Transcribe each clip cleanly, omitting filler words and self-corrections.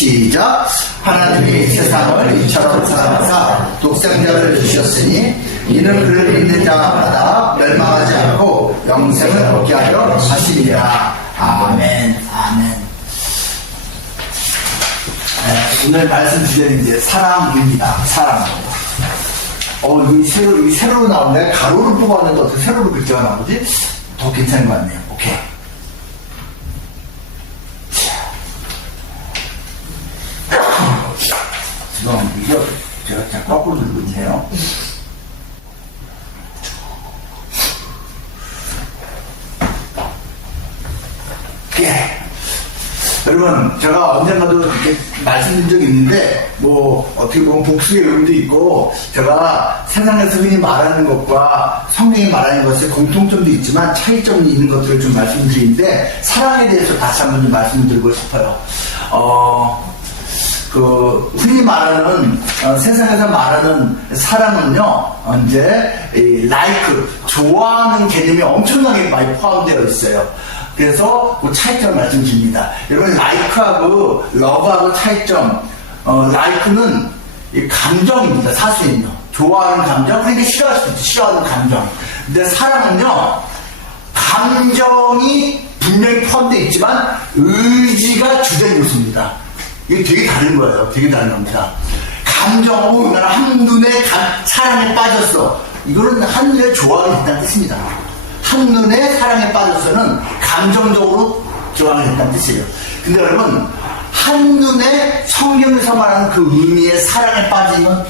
시작. 하나님이 세상을 이처럼 사랑하사 독생자를 주셨으니 이는 그를 믿는 자마다 멸망하지 않고 영생을 얻게 하려 하시니라. 아멘. 아멘. 오늘 말씀 주제는 이제 사랑입니다. 사랑. 이 세로로 나오는데 가로를 뽑았는데 어떻게 세로로 글자가 나오지? 더 괜찮은 것 같네요. 오케이. 지금 이거 제가 거꾸로 들고 있네요. 예. 여러분, 제가 언젠가도 이렇게 말씀드린 적이 있는데, 어떻게 보면 복수의 의미도 있고, 제가 세상에서 흔히 말하는 것과 성경이 말하는 것에 공통점도 있지만 차이점이 있는 것들을 좀 말씀드리는데, 사랑에 대해서 다시 한번 좀 말씀드리고 싶어요. 흔히 말하는, 세상에서 말하는 사랑은요, 이제, 좋아하는 개념이 엄청나게 많이 포함되어 있어요. 그래서 그 차이점 말씀드립니다. 여러분, 라이크하고 러브하고 차이점, 라이크는 감정입니다. 사실은요. 좋아하는 감정, 그러니까 싫어할 수 있죠. 싫어하는 감정. 근데 사랑은요, 감정이 분명히 포함되어 있지만 의지가 주된 요소입니다. 이게 되게 다른 거예요. 되게 다른 겁니다. 감정, 나는 한눈에 사랑에 빠졌어. 이거는 한눈에 좋아하게 됐다는 뜻입니다. 한눈에 사랑에 빠져서는 감정적으로 좋아하게 됐다는 뜻이에요. 근데 여러분, 한눈에 성경에서 말하는 그 의미의 사랑에 빠지면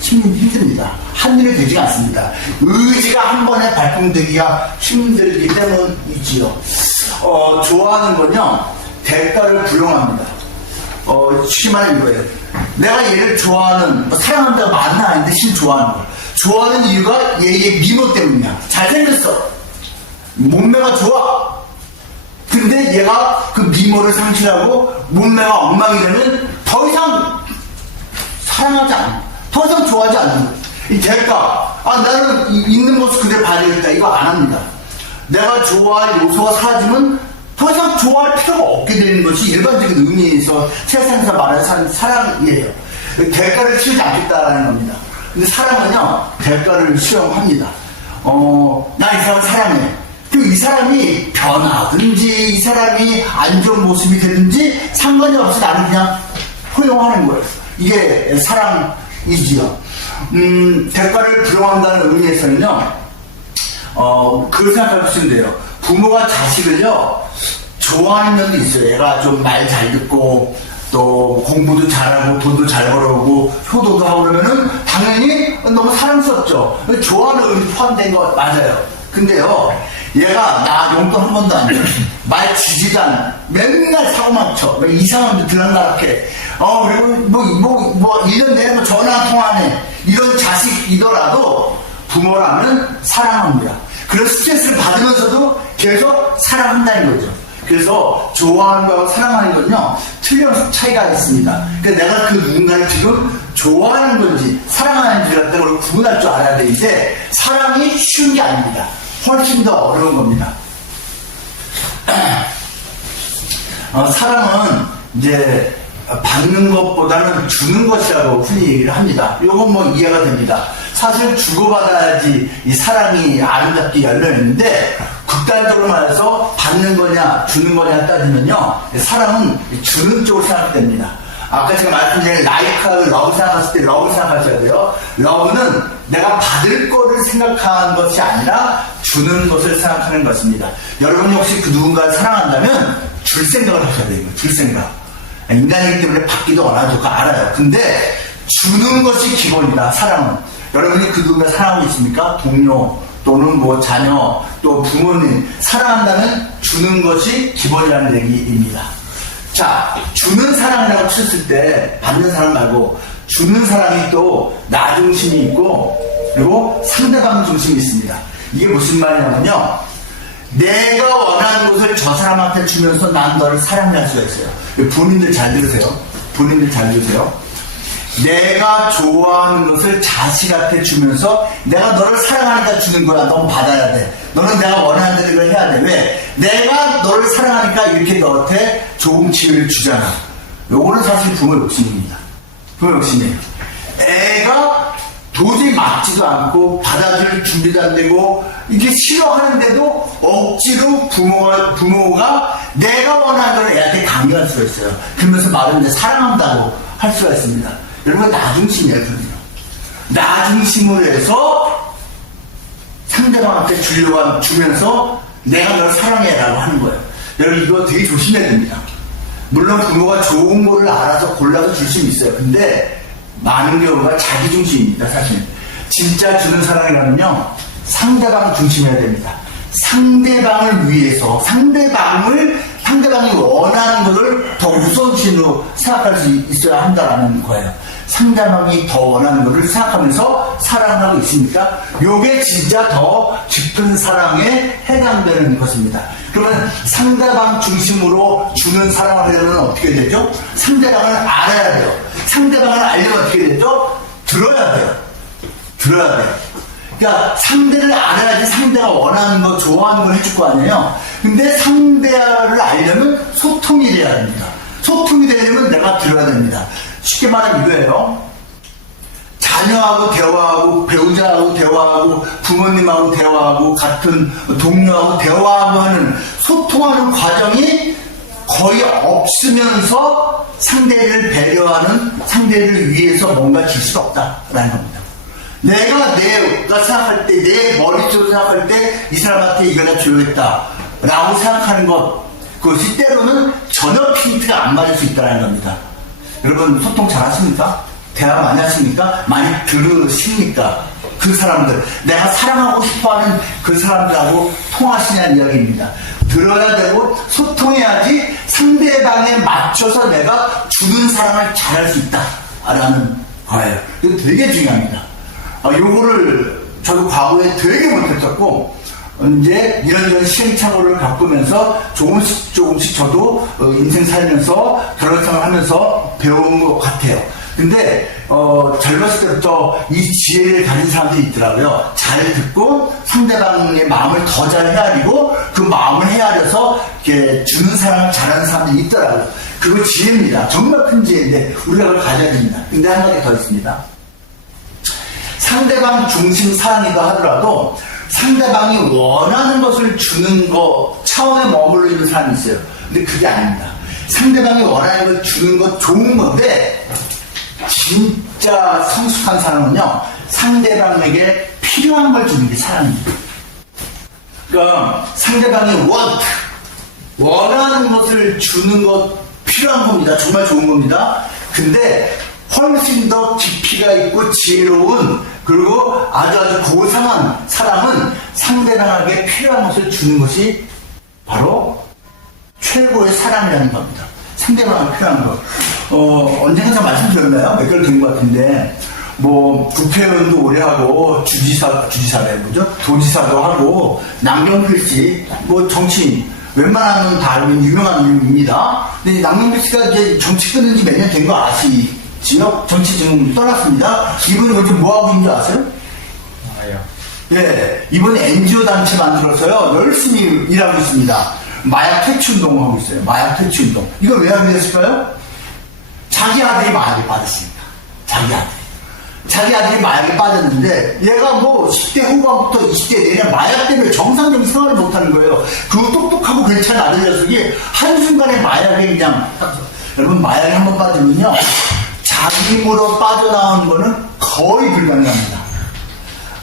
힘듭니다. 한눈에 되지 않습니다. 의지가 한 번에 발동되기가 힘들기 때문이지요. 좋아하는 건요, 대가를 부용합니다. 쉽게 말하면 이거예요. 내가 얘를 좋아하는, 사랑한다고 말은 아닌데 실 좋아하는 거야. 좋아하는 이유가 얘의 미모 때문이야. 잘생겼어. 몸매가 좋아. 근데 얘가 그 미모를 상실하고 몸매가 엉망이 되면 더 이상 사랑하지 않아. 더 이상 좋아하지 않는 이 대가. 나는 있는 모습 그대로 봐야겠다. 이거 안 합니다. 내가 좋아할 요소가 사라지면 더 이상 좋아할 필요가 없게 되는 것이 일반적인 의미에서 세상에서 말하는 사랑이에요. 대가를 치르지 않겠다라는 겁니다. 근데 사랑은요, 대가를 수용합니다. 나 이 사람 사랑해. 이 사람이 변하든지, 이 사람이 안 좋은 모습이 되든지 상관이 없이 나는 그냥 허용하는 거예요. 이게 사랑이지요. 대가를 부용한다는 의미에서는요, 그걸 생각하시면 돼요. 부모가 자식을요, 좋아하는 면도 있어요. 얘가 좀 말 잘 듣고, 또 공부도 잘하고, 돈도 잘 벌어오고, 효도도 하고 그러면은 당연히 너무 사랑스럽죠. 좋아하는 의미 포함된 거 맞아요. 근데요, 얘가 나 용돈 한 번도 안 줘. 말 지지도 않아. 맨날 사고 막쳐. 이상한 데 들락날락해. 그리고 1년 내내 전화 한 통 안 해. 이런 자식이더라도 부모라면 사랑합니다. 그런 스트레스를 받으면서도 계속 사랑한다는 거죠. 그래서 좋아하는 거하고 사랑하는 건요, 틀린 차이가 있습니다. 그러니까 내가 그 누군가를 지금 좋아하는 건지 사랑하는지 같은 걸 구분할 줄 알아야 되는데, 사랑이 쉬운 게 아닙니다. 훨씬 더 어려운 겁니다. 사랑은 이제 받는 것보다는 주는 것이라고 흔히 얘기를 합니다. 이건 이해가 됩니다. 사실 주고받아야지 이 사랑이 아름답게 열려있는데, 극단적으로 말해서 받는 거냐 주는 거냐 따지면요, 사랑은 주는 쪽으로 생각됩니다. 아까 제가 말씀드린 라이크하고 러브 생각했을 때 러브 생각하셔야 돼요. 러브는 내가 받을 거를 생각하는 것이 아니라 주는 것을 생각하는 것입니다. 여러분이 혹시 그 누군가를 사랑한다면 줄 생각을 하셔야 돼요. 줄 생각. 인간이기 때문에 받기도 원하죠. 그거 알아요. 근데 주는 것이 기본이다. 사랑은. 여러분이 그 누군가 사랑하고 있습니까? 동료 또는 자녀 또 부모님 사랑한다면 주는 것이 기본이라는 얘기입니다. 자, 주는 사랑이라고 쳤을 때 받는 사랑 말고 주는 사랑이 또 나 중심이 있고 그리고 상대방 중심이 있습니다. 이게 무슨 말이냐면요, 내가 원하는 것을 저 사람한테 주면서 난 너를 사랑할 수가 있어요. 본인들 잘 들으세요. 본인들 잘 들으세요. 내가 좋아하는 것을 자식한테 주면서 내가 너를 사랑하니까 주는 거야. 넌 받아야 돼. 너는 내가 원하는 대로 이걸 해야 돼. 왜? 내가 너를 사랑하니까 이렇게 너한테 좋은 기회를 주잖아. 요거는 사실 부모 욕심입니다. 부모 욕심이에요. 애가 도저히 맞지도 않고 받아줄 준비도 안 되고 이게 싫어하는데도 억지로 부모가 내가 원하는 걸 애한테 강요할 수가 있어요. 그러면서 말은 이제 사랑한다고 할 수가 있습니다. 여러분 나중심이에요. 그럼요. 나중심으로 해서 상대방한테 주면서 내가 널 사랑해라고 하는 거예요. 여러분 이거 되게 조심해야 됩니다. 물론 부모가 좋은 거를 알아서 골라서 줄 수는 있어요. 근데 많은 경우가 자기중심입니다. 사실 진짜 주는 사랑이라면요 상대방 중심해야 됩니다. 상대방을 위해서 상대방이 원하는 것을 더 우선순위로 생각할 수 있어야 한다는 거예요. 상대방이 더 원하는 것을 생각하면서 사랑을 하고 있으니까 요게 진짜 더 깊은 사랑에 해당되는 것입니다. 그러면 상대방 중심으로 주는 사랑을 하려면 어떻게 되죠? 상대방을 알아야 돼요. 상대방을 알려면 어떻게 되죠? 들어야 돼요. 그러니까 상대를 알아야지 상대가 원하는 거, 좋아하는 걸 해줄 거 아니에요. 근데 상대를 알려면 소통이 돼야 됩니다. 소통이 되려면 내가 들어야 됩니다. 쉽게 말하면 이거예요. 자녀하고 대화하고, 배우자하고 대화하고, 부모님하고 대화하고, 같은 동료하고 대화하고 하는 소통하는 과정이 거의 없으면서 상대를 배려하는, 상대를 위해서 뭔가 줄 수 없다라는 겁니다. 내가 생각할 때, 내 머릿속으로 생각할 때 이 사람한테 이거나 줘야겠다 라고 생각하는 것, 그것이 때로는 전혀 핀트가 안 맞을 수 있다는 겁니다. 여러분 소통 잘 하십니까? 대화 많이 하십니까? 많이 들으십니까? 그 사람들, 내가 사랑하고 싶어하는 그 사람들하고 통하시냐는 이야기입니다. 들어야 되고 소통해야지 상대방에 맞춰서 내가 주는 사랑을 잘할 수 있다라는 거예요. 이거 되게 중요합니다. 요거를 저도 과거에 되게 못했었고 이제 이런저런 시행착오를 겪으면서 조금씩 저도 인생 살면서 결혼생활 하면서 배운 것 같아요. 근데 젊었을 때부터 이 지혜를 가진 사람들이 있더라고요. 잘 듣고 상대방의 마음을 더 잘 헤아리고 그 마음을 헤아려서 이렇게 주는 사랑을 잘하는 사람들이 있더라고요. 그거 지혜입니다. 정말 큰 지혜인데 우리가 그걸 가져야 됩니다. 근데 한 가지 더 있습니다. 상대방 중심 사랑이다 하더라도 상대방이 원하는 것을 주는 것 차원에 머물러 있는 사람이 있어요. 근데 그게 아닙니다. 상대방이 원하는 걸 주는 것 좋은 건데 진짜 성숙한 사람은요 상대방에게 필요한 걸 주는 게 사랑입니다. 그러니까 상대방이 원하는 것을 주는 것 필요한 겁니다. 정말 좋은 겁니다. 근데 훨씬 더 깊이가 있고 지혜로운 그리고 아주 고상한 사랑은 상대방에게 필요한 것을 주는 것이 바로 최고의 사랑이라는 겁니다. 상대방에게 필요한 것. 언젠가 제가 말씀드렸나요? 몇 개월 된 것 같은데 국회의원도 오래 하고 주지사래 뭐죠? 도지사도 하고 남경필 씨 정치인 웬만하면 다 알면 유명한 이름입니다. 근데 남경필 씨가 이제 정치 끊은 지 몇 년 된 거 아시지요? 정치 지금 떠났습니다. 이분이 요즘 뭐 하고 있는지 아세요? 예, 이번에 NGO 단체 만들어서요 열심히 일하고 있습니다. 마약 퇴치 운동을 하고 있어요. 마약 퇴치 운동. 이거 왜 하게 됐을까요? 자기 아들이 마약에 빠졌으니까. 자기 아들이 마약에 빠졌는데 얘가 10대 후반부터 20대 내내 마약 때문에 정상적인 생활을 못하는 거예요. 그 똑똑하고 괜찮은 아들 녀석이 한순간에 마약에 그냥 여러분 마약에 한번 빠지면요 자기 힘으로 빠져나오는 거는 거의 불가능합니다.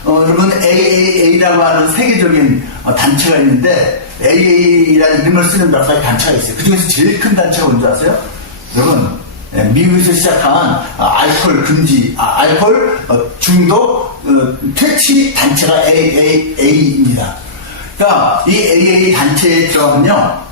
여러분 AAA라고 하는 세계적인 단체가 있는데 AAA라는 이름을 쓰는 몇 가지 단체가 있어요. 그 중에서 제일 큰 단체가 뭔지 아세요? 여러분 미국에서 시작한 알코올 중독 퇴치 단체가 AAA입니다. 그러니까 이 AA 단체에 들어가면요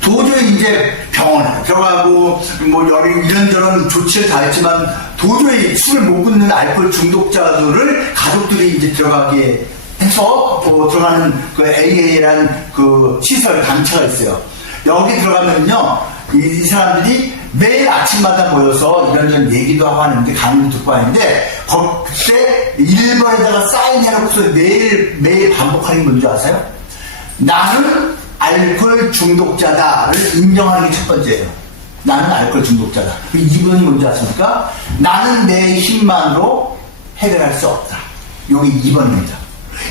도저히 이제 병원에 들어가고 이런저런 조치를 다 했지만 도저히 술을 못 끊는 알코올 중독자들을 가족들이 이제 들어가게 해서 들어가는 그 AA라는 그 시설 단체가 있어요. 여기 들어가면요 이 사람들이 매일 아침마다 모여서 이런저런 얘기도 하고 하는데 강의도 듣고 하는데 그때 1번에다가 사인해놓고서 매일 반복하는 게 뭔지 아세요? 나는 알코올 중독자다를 인정하는 게 첫 번째예요. 나는 알코올 중독자다. 2번이 뭔지 아십니까? 나는 내 힘만으로 해결할 수 없다. 여기 2번입니다.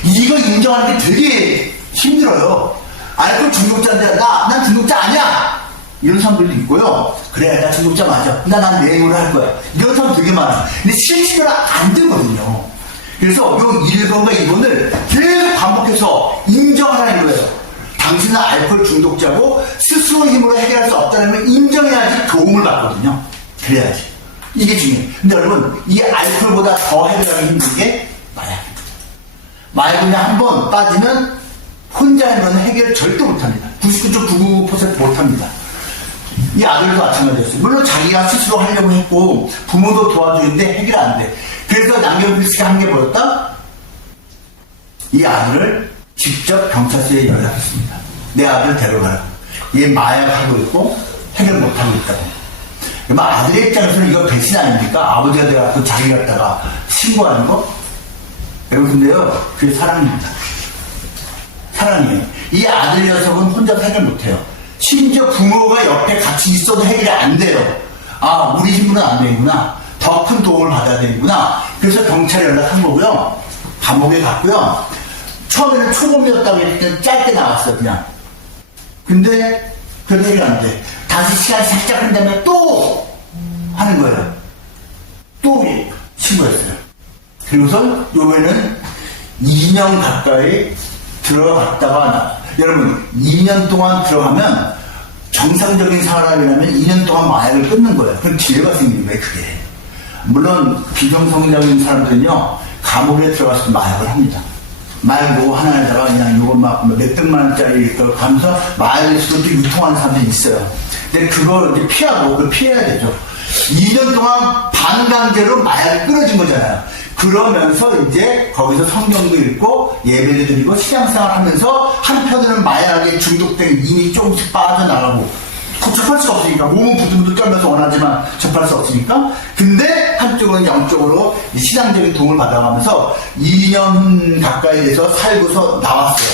이거 인정하는 게 되게 힘들어요. 알코올 중독자인데 난 중독자 아니야! 이런 사람들도 있고요. 그래, 나 중독자 맞아. 난 내 힘으로 할 거야. 이런 사람 되게 많아요. 근데 실제로 안 되거든요. 그래서 요 1번과 2번을 계속 반복해서 인정하라는 거예요. 당신은 알코올 중독자고 스스로 힘으로 해결할 수 없다는 걸 인정해야지 도움을 받거든요. 그래야지. 이게 중요해요. 근데 여러분, 이 알코올보다 더 해결하기 힘든 게 마약입니다. 마약은 한 번 빠지면 혼자 하면 해결 절대 못합니다. 99.99% 못합니다. 이 아들도 마찬가지였어요. 물론 자기가 스스로 하려고 했고 부모도 도와주는데 해결 안 돼. 그래서 남경필 씨가 한 게 뭐였다? 이 아들을 직접 경찰서에 연락했습니다. 내 아들 데려가라. 얘 마약하고 있고 해결 못하고 있다고. 그러면 아들의 입장에서는 이거 배신 아닙니까? 아버지가 돼갖고 자기 갖다가 신고하는 거? 여러분 근데요, 그게 사랑입니다. 사랑이에요. 이 아들 녀석은 혼자 해결 못해요. 심지어 부모가 옆에 같이 있어도 해결이 안 돼요. 아, 우리 힘으로는 안 되는구나. 더 큰 도움을 받아야 되는구나. 그래서 경찰에 연락한 거고요. 감옥에 갔고요. 처음에는 초범이었다고 이렇게 짧게 나왔어요, 그냥. 근데 그래도 해결이 안 돼. 다시 시간이 살짝 흐른 다음에 또 하는 거예요. 또 신고했어요. 그리고서 요번에는 2년 가까이 들어갔다가 여러분 2년 동안 들어가면 정상적인 사람이라면 2년 동안 마약을 끊는 거예요. 그럼 기회가 생기는 거예요, 그게. 물론 비정상적인 사람들은요 감옥에 들어가서 마약을 합니다. 마약 요거 하나에다가 그냥 요거 막 몇백만 원짜리 걸 가면서 마약을 수도 유통하는 사람들이 있어요. 근데 그걸 이제 피하고 그걸 피해야 되죠. 2년 동안 반강제로 마약을 끊어진 거잖아요. 그러면서 이제 거기서 성경도 읽고 예배도 드리고 신앙생활 하면서 한편으로는 마약에 중독된 이미 조금씩 빠져나가고 접할 수 없으니까 몸은 부들부들 떨면서 원하지만 접할 수 없으니까 근데 한쪽은 영적으로 신앙적인 도움을 받아가면서 2년 가까이 돼서 살고서 나왔어요.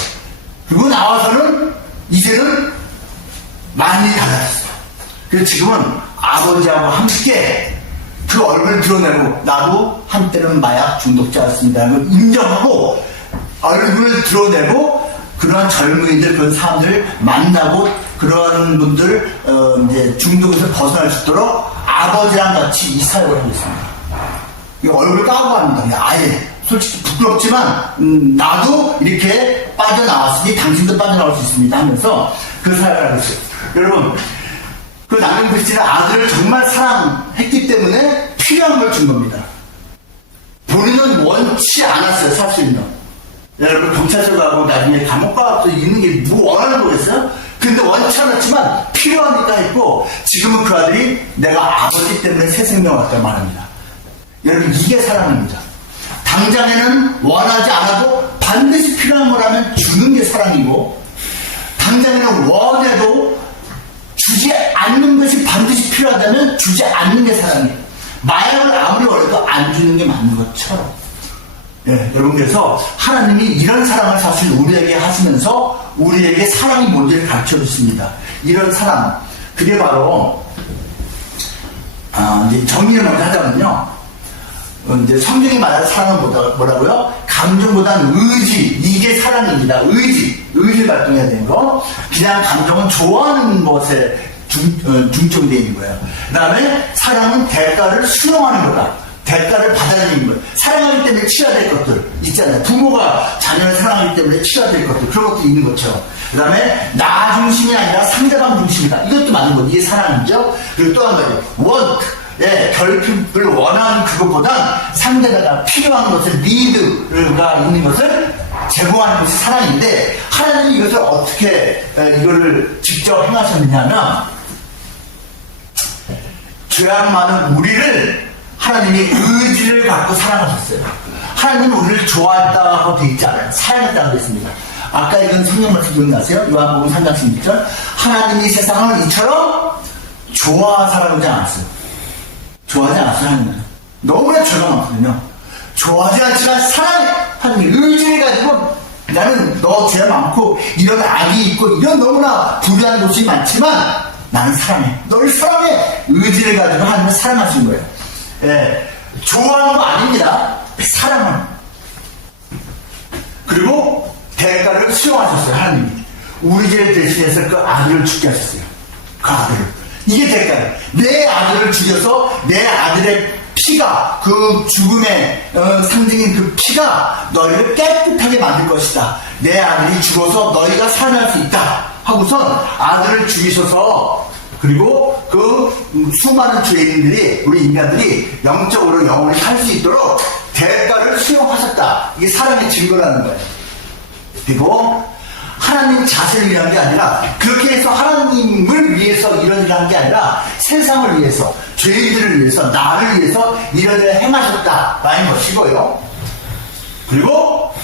그리고 나와서는 이제는 많이 달라졌어요. 그래서 지금은 아버지하고 함께 그 얼굴을 드러내고 나도 한때는 마약 중독자였습니다라는 걸 인정하고 얼굴을 드러내고 그러한 젊은이들 그런 사람들을 만나고 그러한 분들 이제 중독에서 벗어날 수 있도록 아버지랑 같이 이 사역을 하고 있습니다. 이 얼굴 까고 합니다. 그냥 아예 솔직히 부끄럽지만 나도 이렇게 빠져나왔으니 당신도 빠져나올 수 있습니다 하면서 그 사역을 하고 있어요. 여러분 그 남경필 씨는 아들을 정말 사랑했기 때문에 필요한 걸 준 겁니다. 본인은 원치 않았어요, 사실은요. 여러분, 경찰서 가고 나중에 감옥 가서 있는 게 뭐 원하는 거겠어요? 근데 원치 않았지만 필요하니까 했고, 지금은 그 아들이 내가 아버지 때문에 새 생명을 얻다 말합니다. 여러분, 이게 사랑입니다. 당장에는 원하지 않아도 반드시 필요한 거라면 주는 게 사랑이고, 당장에는 원해도 주지 않는 것이 반드시 필요하다면 주지 않는 게 사랑이에요. 마약을 아무리 원해도 안 주는 게 맞는 것처럼. 예, 여러분, 그래서 하나님이 이런 사랑을 사실 우리에게 하시면서 우리에게 사랑이 뭔지를 가르쳐 주십니다. 이런 사랑. 그게 바로, 이제 정리를 먼저 하자면요. 이제 성경이 말하는 사랑은 뭐라고요? 감정보다는 의지. 이게 사랑입니다. 의지 발동해야 되는 거. 그냥 감정은 좋아하는 것에 중점되어 있는 거예요. 그 다음에 사랑은 대가를 수용하는 거다. 대가를 받아들이는 거예요. 사랑하기 때문에 치러야 될 것들 있잖아요. 부모가 자녀를 사랑하기 때문에 치러야 될 것들 그런 것도 있는 것처럼. 그 다음에 나 중심이 아니라 상대방 중심이다. 이것도 맞는 거예요. 이게 사랑이죠. 그리고 또 한 가지 want. 예, 결핍을 원하는 그것보다 상대가 필요한 것을 니드가 있는 것을 제공하는 것이 사랑인데 하나님이 이것을 어떻게 이거를 직접 행하셨느냐면 죄악 많은 우리를 하나님이 의지를 갖고 사랑하셨어요. 하나님은 우리를 좋아했다고 되어 있지 않아요. 사랑했다고 되어 있습니다. 아까 읽은 성경 말씀 기억나세요? 요한복음 3장 16절 하나님이 세상을 이처럼 좋아하사라고지 않았어요. 좋아하지 않았어요. 하나님은 너무나 죄가 많거든요. 좋아하지 않지만 사랑해. 하나님이 의지를 가지고 나는 너 죄 많고 이런 악이 있고 이런 너무나 불의한 것이 많지만 나는 사랑해. 널 사랑해. 의지를 가지고 하나님을 사랑하신 거예요. 예, 좋아하는 거 아닙니다. 사랑은. 그리고 대가를 수용하셨어요. 하나님이. 우리 죄를 대신해서 그 아들을 죽게 하셨어요. 그 아들을. 이게 대가예요. 내 아들을 죽여서 내 아들의 피가, 그 죽음의 상징인 그 피가 너희를 깨끗하게 만들 것이다. 내 아들이 죽어서 너희가 살아날 수 있다 하고선 아들을 죽이셔서, 그리고 그 수많은 죄인들이, 우리 인간들이 영적으로 영원히 살 수 있도록 대가를 수용하셨다. 이게 사랑의 증거라는 거예요. 그리고 하나님 자신을 위한 게 아니라, 그렇게 해서 하나님을 위해서 이런 일을 한 게 아니라 세상을 위해서, 죄인들을 위해서, 나를 위해서 이런 일을 행하셨다라는 것이고요. 그리고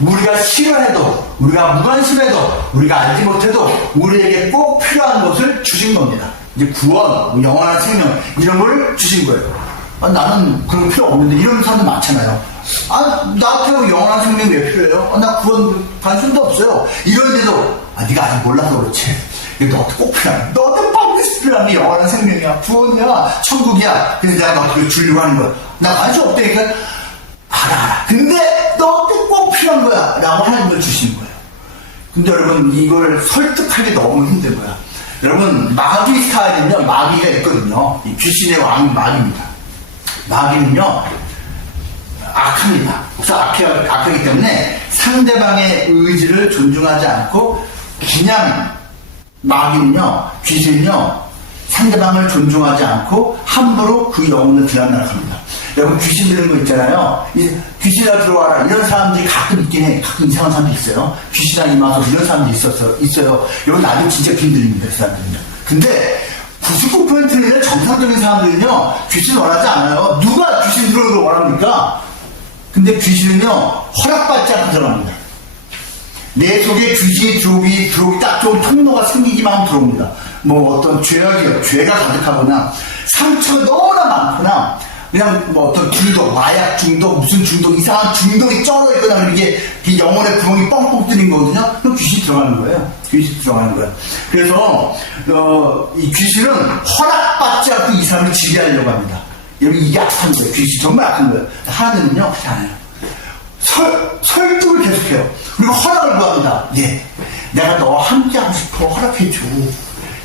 우리가 싫어해도, 우리가 무관심해도, 우리가 알지 못해도 우리에게 꼭 필요한 것을 주신 겁니다. 이제 구원, 영원한 생명, 이런 걸 주신 거예요. 나는 그런 거 필요 없는데, 이런 사람들 많잖아요. 나한테 영원한 생명이 왜 필요해요? 나 구원 관심도 없어요. 이런데도, 네가 아직 몰라서 그렇지. 너한테 꼭 필요해. 너한테 반드시 필요한 게 영원한 생명이야, 구원이야, 천국이야. 그래서 내가 너한테 주려고 하는 거야. 나 관심 없다니까. 알아. 근데 너한테 꼭 필요한 거야 라고 하는 걸 주시는 거예요. 근데 여러분, 이걸 설득하기 너무 힘든 거야. 여러분, 마귀 스타일은요, 마귀가 있거든요. 이 귀신의 왕이 마귀입니다. 마귀는요, 악합니다. 그래서 악하기 때문에 상대방의 의지를 존중하지 않고, 그냥 마귀는요, 귀신은요, 상대방을 존중하지 않고 함부로 그 영혼을 들여나갑니다. 여러분, 귀신 들은 거 있잖아요. 귀신아 들어와라, 이런 사람들이 가끔 있긴 해. 가끔 이상한 사람도 있어요. 귀신아 임하소, 이런 사람도 있어요. 여러분, 나중에 진짜 빈들입니다, 그 사람들은요. 근데 99%는 정상적인 사람들은요, 귀신 원하지 않아요. 누가 귀신 들어오는 걸 원합니까? 근데 귀신은요, 허락받지 않고 들어갑니다. 내 속에 귀신이 들어오기 딱 좋은 통로가 생기기만 하면 들어옵니다. 뭐 어떤 죄가 가득하거나, 상처가 너무나 많거나, 그냥 뭐 어떤 중독, 마약 중독, 무슨 중독, 이상한 중독이 쩔어 있거나, 그런 게 영혼의 구멍이 뻥뻥 뚫린 거거든요. 그럼 귀신이 들어가는 거예요. 귀신이 들어가는 거예요. 그래서, 이 귀신은 허락받지 않고 이 사람을 지배하려고 합니다. 여기 이게 악한 거예요. 귀신이 정말 악한 거예요. 하나님은요, 그렇지 않아요. 설득을 계속해요. 그리고 허락을 구합니다. 예, 내가 너와 함께하고 싶어. 허락해줘.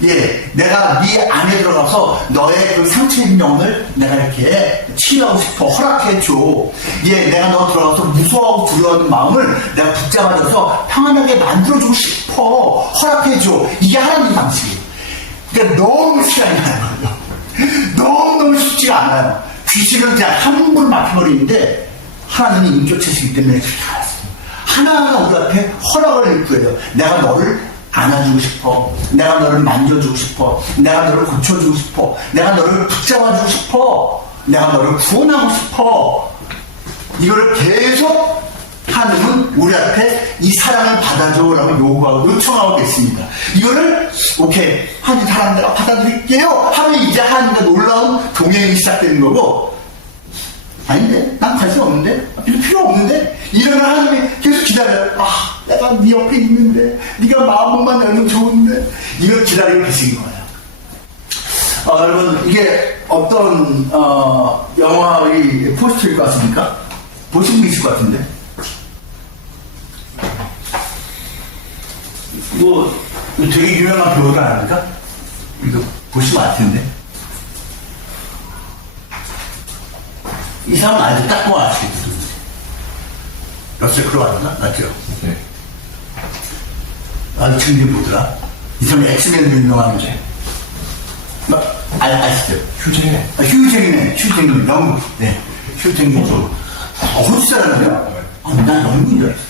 예, 내가 네 안에 들어가서 너의 그 상처 있는 영혼을 내가 이렇게 치유하고 싶어. 허락해줘. 예, 내가 너 들어가서 무서워하고 두려워하는 마음을 내가 붙잡아줘서 평안하게 만들어주고 싶어. 허락해줘. 이게 하나님 방식이에요. 그러니까 너무 시간이 가는 거예요. 너무너무 쉽지가 않아요. 귀신은 그냥 함부로 막혀버리는데, 하나님이 인격체시기 때문에 그렇게 알았어요. 하나하나 우리 앞에 허락을 구해요. 내가 너를 안아주고 싶어. 내가 너를 만져주고 싶어. 내가 너를 고쳐주고 싶어. 내가 너를 붙잡아주고 싶어. 내가 너를 구원하고 싶어. 이거를 계속 하나님은 우리 앞에 이 사랑을 받아줘라고 요구하고 요청하고 계십니다. 이거를 오케이, 하나님 사랑 내가 받아들일게요 하면 이제 하나님과 놀라운 동행이 시작되는 거고, 아닌데? 난 관심 없는데? 필요 없는데? 이러면 하나님이 계속 기다려요. 내가 네 옆에 있는데, 네가 마음만 열면 좋은데, 이걸 기다리고 계신 거예요. 여러분, 이게 어떤 영화의 포스터일 것 같습니까? 보신 분 있을 것 같은데? 뭐 되게 유명한 배우가 아닙니까? 이거 보시면 알 텐데. 이 사람은 아직 딱 보면 아시겠죠? 러셀 크로우 아닌가? 맞죠? 네. 아주 친구들이 보더라. 이 사람이 엑스맨으로 유명한데. 아시죠? 휴잭맨. 휴잭맨. 영국. 네. 휴잭맨. 어디 사람이야? 난 영국인 줄 알았어.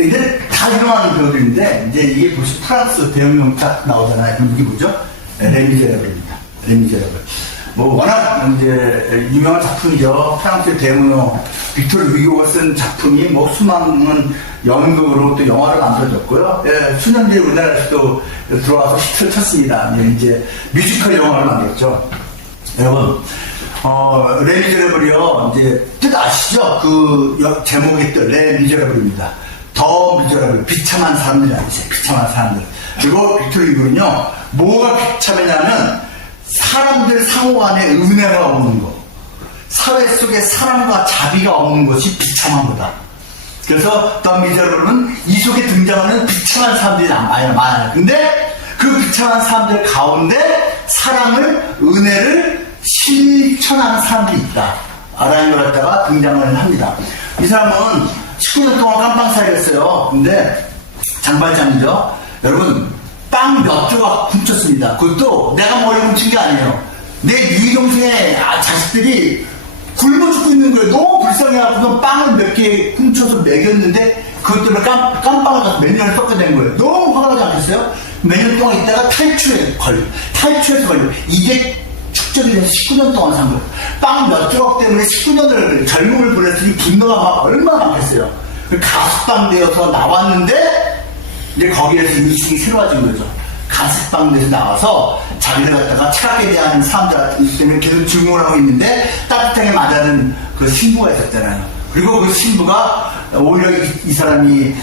이제 다 유명한 배우들인데, 이제 이게 보시 프랑스 대형 명작 나오잖아요. 그럼 이게 뭐죠? 레미제라블입니다. 레미제라블. 뭐 워낙 이제 유명한 작품이죠. 프랑스의 대문호 빅토르 위고가 쓴 작품이 뭐 수많은 연극으로 또 영화를 만들어졌고요. 예, 수년 뒤에 우리나라에서도 들어와서 히트를 쳤습니다. 이제 뮤지컬 영화를 만들었죠. 여러분, 레미제라블이요. 이제 뜻 아시죠? 그 제목이 또 레미제라블입니다. 더 더 미저러블, 비참한 사람들이 아니세요. 비참한 사람들. 그리고 빅토르 유고는요, 뭐가 비참하냐면, 사람들 상호 간에 은혜가 없는 거. 사회 속에 사랑과 자비가 없는 것이 비참한 거다. 그래서 더 미저러블은 이 속에 등장하는 비참한 사람들이 많아요. 근데 그 비참한 사람들 가운데 사랑을, 은혜를 실천하는 사람들이 있다. 라는 걸 갖다가 등장을 합니다. 이 사람은 19년 동안 깜빵살이였어요. 근데 장발장이죠. 여러분, 빵 몇 조각 훔쳤습니다. 그것도 내가 머리 훔친 게 아니에요. 내 유이동생의 자식들이 굶어 죽고 있는 거예요. 너무 불쌍해가지고 빵을 몇 개 훔쳐서 먹였는데 그것 때문에 깜빵을 가서 몇 년을 썩게 된 거예요. 너무 화가 나지 않겠어요? 몇 년 동안 있다가 탈출해서 걸려. 이게 축적이 돼서 19년 동안 산 거예요. 빵 몇 조각 때문에 19년을 젊음을 보냈으니 분노가 막 얼마나 많겠어요. 가석방 되어서 나왔는데 이제 거기에서 인식이 새로워진 거죠. 가석방에서 나와서 자기를 갖다가 차갑게 대하는 사람들 때문에 계속 증오를 하고 있는데 따뜻하게 맞아는 그 신부가 있었잖아요. 그리고 그 신부가 오히려 이 사람이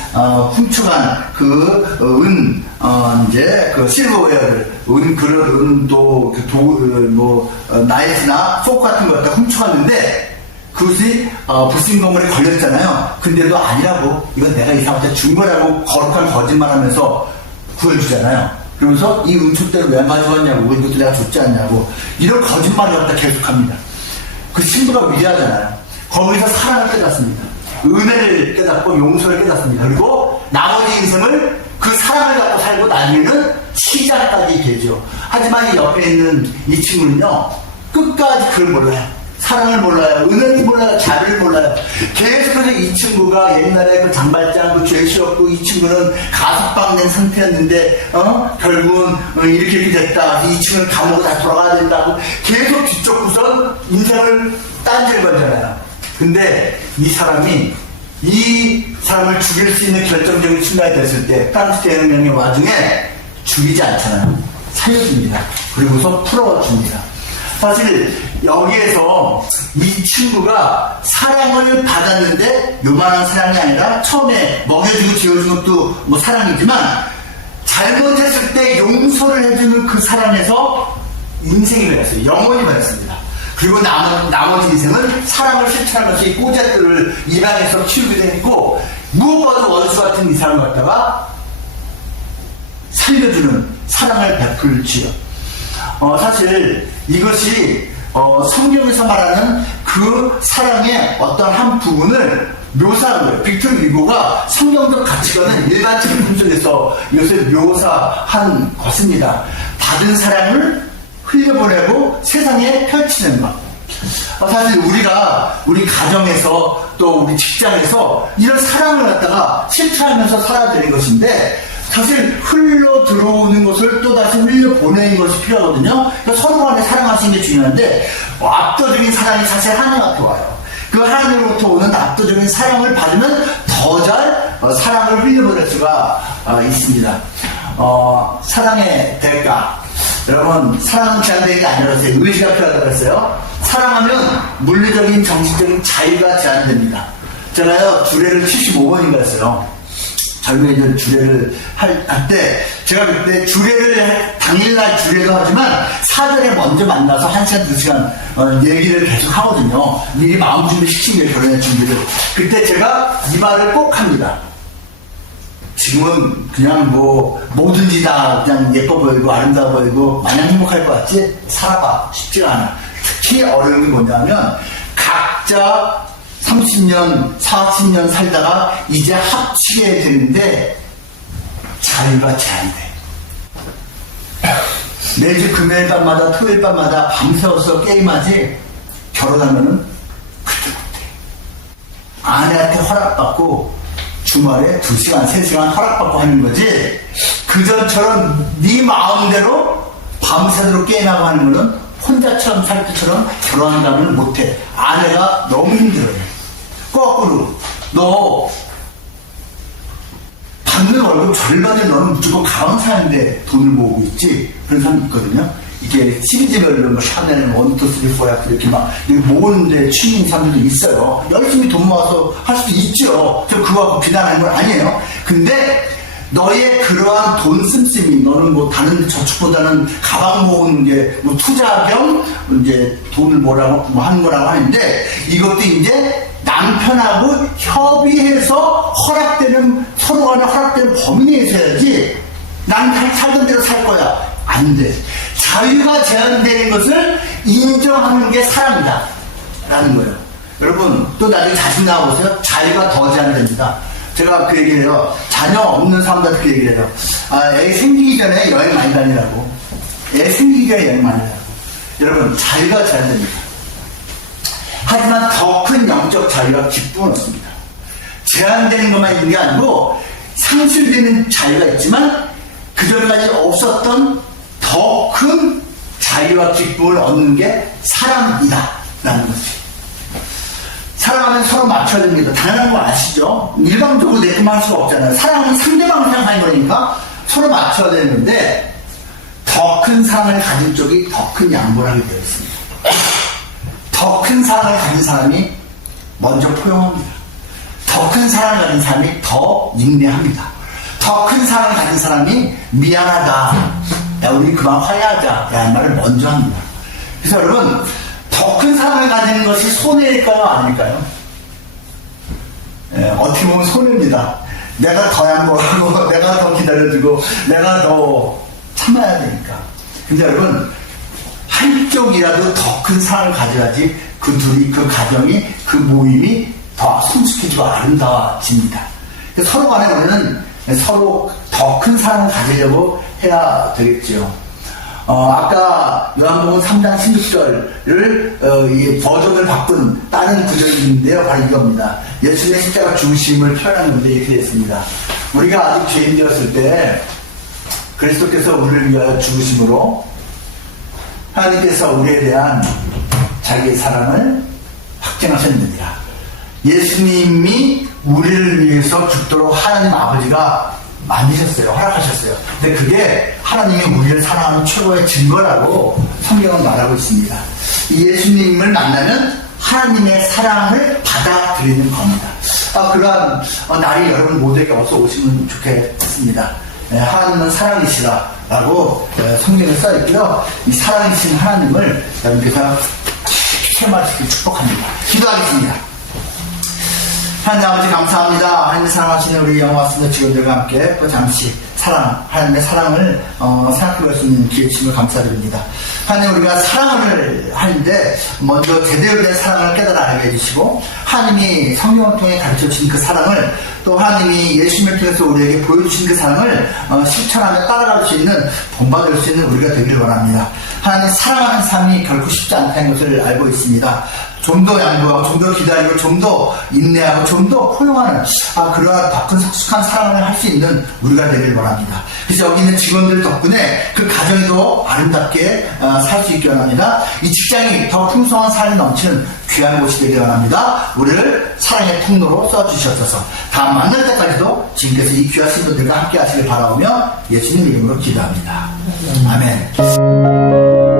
훔쳐간 그 이제 그 실버웨어를 은도 나이트나 포크 같은 거 갖다 훔쳐갔는데 그것이 불신검문에 걸렸잖아요. 근데도 아니라고, 이건 내가 이 사람한테 준 거라고 거룩한 거짓말하면서 구해주잖아요. 그러면서 이 은총대를 왜 가져갔냐고, 이것도 내가 줬지 않냐고, 이런 거짓말을 갖다 계속합니다. 그 신부가 위대하잖아요. 거기서 사랑을 깨닫습니다. 은혜를 깨닫고 용서를 깨닫습니다. 그리고 나머지 인생을 그 사랑을 갖고 살고 나중에는 시작까지 되죠. 하지만 이 옆에 있는 이 친구는요, 끝까지 그걸 몰라요. 사랑을 몰라요. 은혜를 몰라요. 자비를 몰라요. 계속해서 이 친구가 옛날에 그 장발장 그 죄 지었고 이 친구는 가석방 된 상태였는데 결국은 이렇게 됐다. 이 친구는 감옥에 다 돌아가야 된다고 계속 뒤쫓고선 인생을 딴질 걸잖아요. 근데 이 사람을 죽일 수 있는 결정적인 순간이 됐을 때 프랑스 대혁명의 와중에 죽이지 않잖아요. 살려줍니다. 그리고서 풀어줍니다. 사실 여기에서 이 친구가 사랑을 받았는데 요만한 사랑이 아니라 처음에 먹여주고 재워준 것도 뭐 사랑이지만 잘못했을 때 용서를 해주는 그 사랑에서 인생이 변했어요. 영혼이 변했습니다. 그리고 나머지 인생은 사랑을 실천하면서 이 꼬잣들을 입안에서 키우기도 했고 무엇보다도 원수 같은 이 사람을 갖다가 살려주는 사랑을 베풀지요. 사실 이것이 성경에서 말하는 그 사랑의 어떤 한 부분을 묘사한 거예요. 빅토르 유고가 성경적 가치관은 일반적인 분석에서 이것을 묘사한 것입니다. 받은 사랑을 흘려보내고 세상에 펼치는 것. 사실 우리 가정에서 또 우리 직장에서 이런 사랑을 갖다가 실천하면서 살아야 되는 것인데 사실 흘러 들어오는 것을 또다시 흘려 보내는 것이 필요하거든요. 그러니까 서로 간에 사랑하시는 게 중요한데 압도적인 사랑이 사실 하나님한테 와요. 그 하나님으로부터 오는 압도적인 사랑을 받으면 더 잘 사랑을 흘려보낼 수가 있습니다. 사랑의 대가. 여러분, 사랑은 제한되는 게 아니라서요. 의지가 필요하다고 했어요. 사랑하면 물리적인 정신적인 자유가 제한됩니다. 제가요, 주례를 75번인가 했어요. 젊은이들 주례를 할 때, 제가 그때 당일날 주례도 하지만, 사전에 먼저 만나서 1시간, 2시간, 얘기를 계속 하거든요. 미리 마음 준비 시킨 거예요, 결혼의 준비를. 그때 제가 이 말을 꼭 합니다. 지금은 그냥 뭐든지 다 그냥 예뻐 보이고 아름다워 보이고 마냥 행복할 것 같지? 살아봐. 쉽지가 않아. 특히 어려운 게 뭐냐면, 각자 30년, 40년 살다가 이제 합치게 되는데 자유가 제한돼. 매주 금요일 밤마다 토요일 밤마다 밤새워서 게임하지 결혼하면은 그때 못해. 아내한테 허락받고 주말에 2시간, 3시간 허락받고 하는 거지 그전처럼 네 마음대로 밤새도록 게임하고 하는 거는 혼자처럼 살 때처럼 결혼한다면 못해. 아내가 너무 힘들어요. 거꾸로 너 받는 월급 절반을 너는 무조건 가방 사는데 돈을 모으고 있지. 그런 사람이 있거든요. 이게 시리즈별로 뭐 샤넬 1, 2, 3, 4 이렇게 막 모으는데 취미인 사람들도 있어요. 열심히 돈 모아서 할 수도 있죠. 저 그거 비난하는 건 아니에요. 근데 너의 그러한 돈 씀씀이, 너는 뭐 다른 저축보다는 가방 모으는 게 뭐 투자 겸 이제 돈을 뭐라고 뭐 하는 거라고 하는데, 이것도 이제 남편하고 협의해서 허락되는, 서로 간에 허락되는 범위 내에서 해야지, 난 살던 대로 살 거야. 안 돼. 자유가 제한되는 것을 인정하는 게 사랑이다 라는 거예요. 여러분, 또 나중에 자식 나와보세요. 자유가 더 제한됩니다. 제가 그 얘기를 해요. 자녀 없는 사람들한테 그 얘기를 해요. 애 생기기 전에 여행 많이 다니라고. 애 생기기 전에 여행 많이 다니라고. 여러분, 자유가 제한됩니다. 하지만 더 큰 영적 자유와 기쁨은 없습니다. 제한되는 것만 있는 게 아니고 상실되는 자유가 있지만 그전까지 없었던 더 큰 자유와 기쁨을 얻는 게 사랑이다 라는 거지. 사랑하면 서로 맞춰야 됩니다. 당연한 거 아시죠? 일방적으로 내꿈 할 수가 없잖아요. 사랑은 상대방을 생각하는 거니까 서로 맞춰야 되는데, 더 큰 사랑을 가진 쪽이 더 큰 양보를 하게 되어 있습니다. 더 큰 사랑을 가진 사람이 먼저 포용합니다. 더 큰 사랑을 가진 사람이 더 인내합니다. 더 큰 사랑을 가진 사람이 미안하다, 야 우리 그만 화해하자 라는 말을 먼저 합니다. 그래서 여러분, 더 큰 사랑을 가지는 것이 손해일까요? 아닐까요? 어떻게 보면 손해입니다. 내가 더 양보하고 내가 더 기다려주고 내가 더 참아야 되니까. 근데 여러분, 한쪽이라도 더 큰 사랑을 가져야지 그 둘이, 그 가정이, 그 모임이 더 성숙해지고 아름다워집니다. 서로 간에 우리는 서로 더 큰 사랑을 가지려고 해야 되겠죠. 아까 요한복음 3장 16절을 이 버전을 바꾼 다른 구절이 있는데요. 바로 이겁니다. 예수님의 십자가 죽으심을 표현한 건데 이렇게 됐습니다. 우리가 아직 죄인 되었을 때 그리스도께서 우리를 위하여 죽으심으로 하나님께서 우리에 대한 자기의 사랑을 확증하셨느니라. 예수님이 우리를 위해서 죽도록 하나님 아버지가 만드셨어요. 허락하셨어요. 근데 그게 하나님이 우리를 사랑하는 최고의 증거라고 성경은 말하고 있습니다. 이 예수님을 만나면 하나님의 사랑을 받아들이는 겁니다. 그러한 날이 여러분 모두에게 어서 오시면 좋겠습니다. 하나님은 사랑이시라라고 성경에 써있고요. 이 사랑이신 하나님을 여러분께서 체험하시길 축복합니다. 기도하겠습니다. 하나님 아버지 감사합니다. 하나님 사랑하시는 우리 영화스는 직원들과 함께 또 잠시 하나님의 사랑을 생각해볼 수 있는 기회 주심을 감사드립니다. 하나님, 우리가 사랑을 하는데 먼저 제대로 된 사랑을 깨달아 알게 해주시고, 하나님이 성경을 통해 가르쳐주신 그 사랑을, 또 하나님이 예수님을 통해서 우리에게 보여주신 그 사랑을 실천하며 따라갈 수 있는, 본받을 수 있는 우리가 되기를 원합니다. 하나님, 사랑하는 삶이 결코 쉽지 않다는 것을 알고 있습니다. 좀 더 양보하고, 좀 더 기다리고, 좀 더 인내하고, 좀 더 포용하는 그러한 더 큰 성숙한 사랑을 할 수 있는 우리가 되기를 원합니다. 그래서 여기 있는 직원들 덕분에 그 가정이 더 아름답게 살 수 있게 원합니다. 이 직장이 더 풍성한 삶이 넘치는 귀한 곳이 되기를 원합니다. 우리를 사랑의 통로로 써주셔서 다음 만날 때까지도 지금께서 이 귀하신 분들과 함께 하시길 바라오며 예수님 이름으로 기도합니다. 아멘.